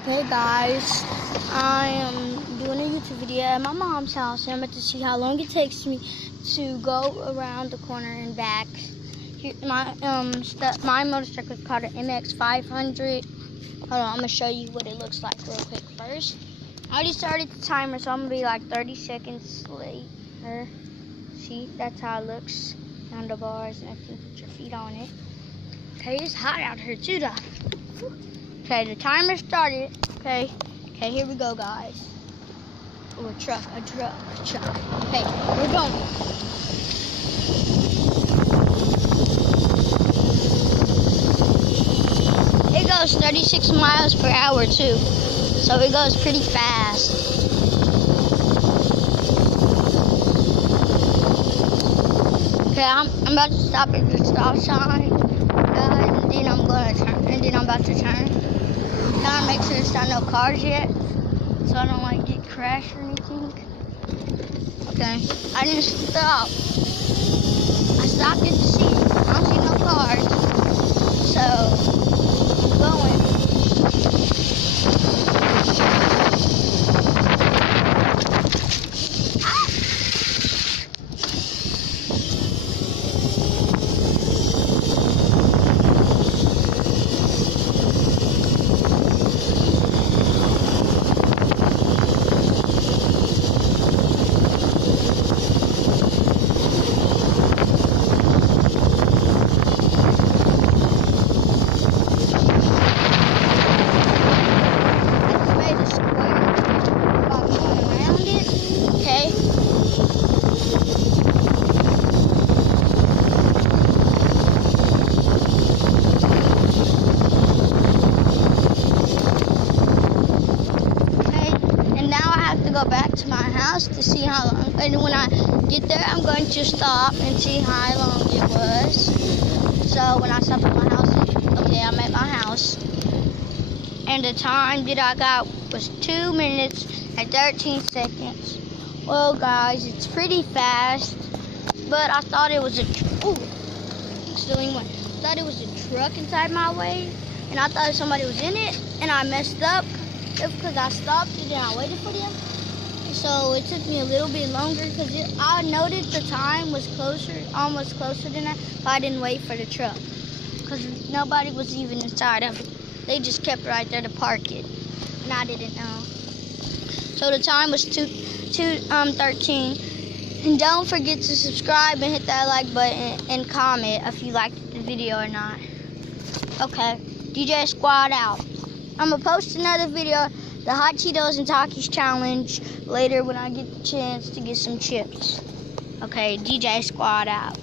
Okay guys, I am doing a YouTube video at my mom's house and I'm about to see how long it takes me to go around the corner and back. Here, my motorcycle is called an MX 500. Hold on, I'm going to show you what it looks like real quick first. I already started the timer, so I'm going to be like 30 seconds later. See, that's how it looks. Handlebars, and I can put your feet on it. Okay, it's hot out here too though. Okay, the timer started. Okay, here we go, guys. Oh, a truck. Okay, we're going. It goes 36 miles per hour too, so it goes pretty fast. Okay, I'm about to stop at the stop sign, guys, and then I'm gonna turn, and then I'm about to turn. Gotta make sure there's not no cars yet, so I don't like get crashed or anything. Okay, I didn't stop. I stopped it to see. I don't see no cars, so I'm going. Go back to my house to see how long, and when I get there I'm going to stop and see how long it was. So when I stop at my house, okay, I'm at my house, and the time that I got was 2 minutes and 13 seconds. Well guys, it's pretty fast, but I thought it was a thought it was a truck inside my way, and I thought somebody was in it, and I messed up because I stopped and then I waited for them. So it took me a little bit longer because I noticed the time was almost closer than that, but I didn't wait for the truck because nobody was even inside of it. They just kept right there to park it, and I didn't know. So the time was 2:13. And don't forget to subscribe and hit that like button and comment if you liked the video or not. Okay, DJ Squad out. I'm gonna post another video, the Hot Cheetos and Takis challenge, later when I get the chance to get some chips. Okay, DJ Squad out.